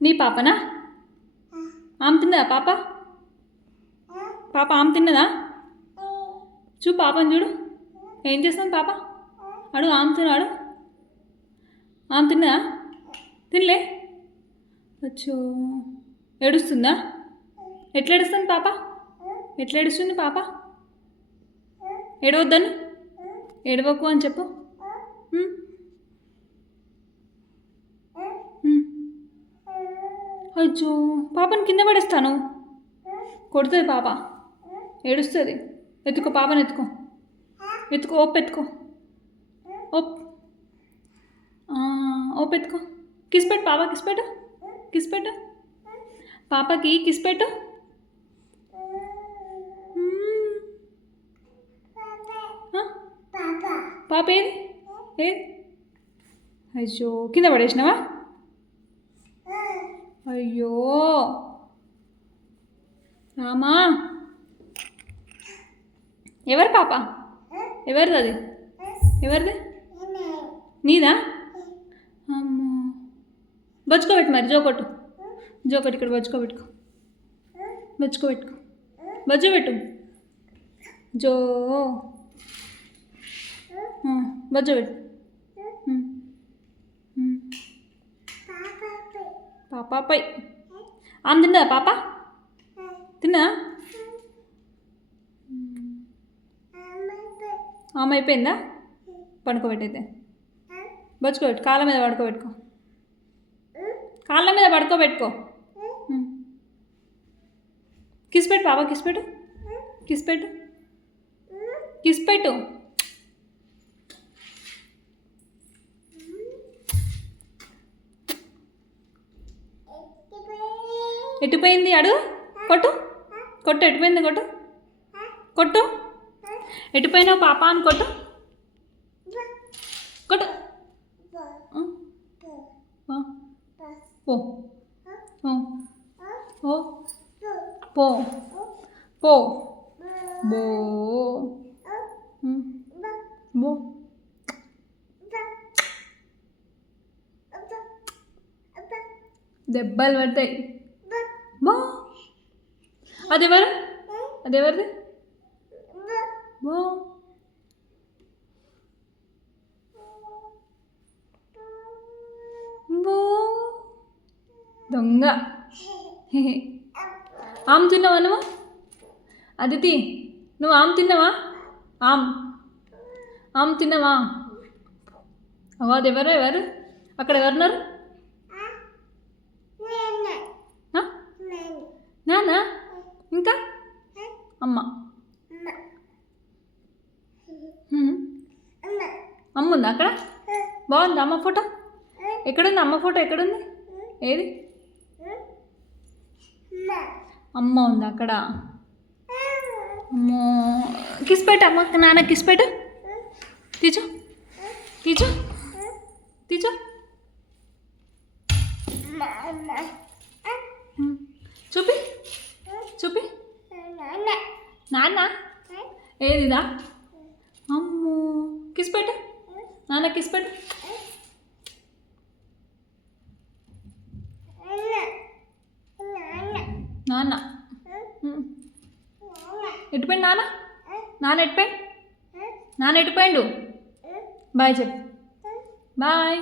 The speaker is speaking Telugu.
నీ పాపనా? ఆమె తిన్నదా పాప? పాప ఆమె తిన్నదా? పాపని చూడు, ఏం చేస్తుంది పాప? అడుగు, ఆమె తిన్నాడు. ఆమె తిన్నదా? తినలే. అచ్చో, ఏడుస్తుందా? ఎట్లా ఏడుస్తుంది పాప? ఎట్లా ఏడుస్తుంది పాప? ఏడవద్దని, ఏడవకు అని చెప్పు. అచ్చో, పాపని కింద పడేస్తాను, కొడుతుంది పాప, ఏడుస్తుంది. ఎత్తుకో పాపని, ఎత్తుకో, ఎత్తుకో, ఓప్ ఎత్తుకో, ఓప్ ఓప్ ఎత్తుకో. కిస్ పెట్టు పాప, కిస్ పెట్టు, కిస్ పెట్టు పాపకి, కిస్ పెట్టు. పాప ఏది? ఏది? అయ్యో, కింద పడేసినావా? అయ్యో రామా, ఎవరు పాప? ఎవరిది అది? ఎవరిది? నీదా? అమ్మో, బచ్చుకోబెట్టు మరి, జోకొట్టు, జోకొట్టు, ఇక్కడ బచ్చుకోబెట్టుకో, బచ్చుకోబెట్టుకో, బజ్జోబెట్టు, జో బజ్జోబెట్టు. పాపపై ఆమె తిన్నదా పాప? తిన్నదా? ఆమె అయిపోయిందా? పడుకోబెట్టయితే, బచ్చుకోబెట్టు, కాళ్ళ మీద పడుకోబెట్టుకో, కాళ్ళ మీద పడుకోబెట్టుకో. కిస్ పెట్టు పాప, కిస్ పెట్టు, కిస్ పెట్టు, కిస్ పెట్టు. ఎటుపోయింది? అడుగు, కొట్టు, కొట్టు, ఎటుపోయింది? కొట్టు, కొట్టు, ఎటుపోయినావు పాప అని కొట్టు, కొట్టు. పో పో పో పో బో బో. దెబ్బలు పడతాయి. బో. అదెవరు? అదెవరిది? బో. బో దొంగ. ఆమె తిన్నావా నువ్వు? అదితి, నువ్వు ఆమె తిన్నావా? ఆమె తిన్నావా? అది ఎవరు? ఎవరు అక్కడ? ఎవరున్నారు? నాన్న, ఇంకా అమ్మ. అమ్మ ఉందా అక్కడ? బాగుంది అమ్మ ఫోటో. ఎక్కడుంది అమ్మ ఫోటో? ఎక్కడుంది? ఏది? అమ్మ ఉంది అక్కడ. అమ్మో, కిస్ పెట్టు అమ్మకి, నాన్న కిస్ పెట్టు. తీచు, తీచు, తీచు. చూపి, చూపి. నాన్న ఏదిదా? అమ్మో, కిస్ పెట్టు, నాన్న కిస్ పెట్టు. నాన్న ఎటుపోయిండు? నాన్న, నాన్న ఎటుపోయిండు? నాన్న ఎటుపోయిండు? బాయ్ చెప్పు, బాయ్.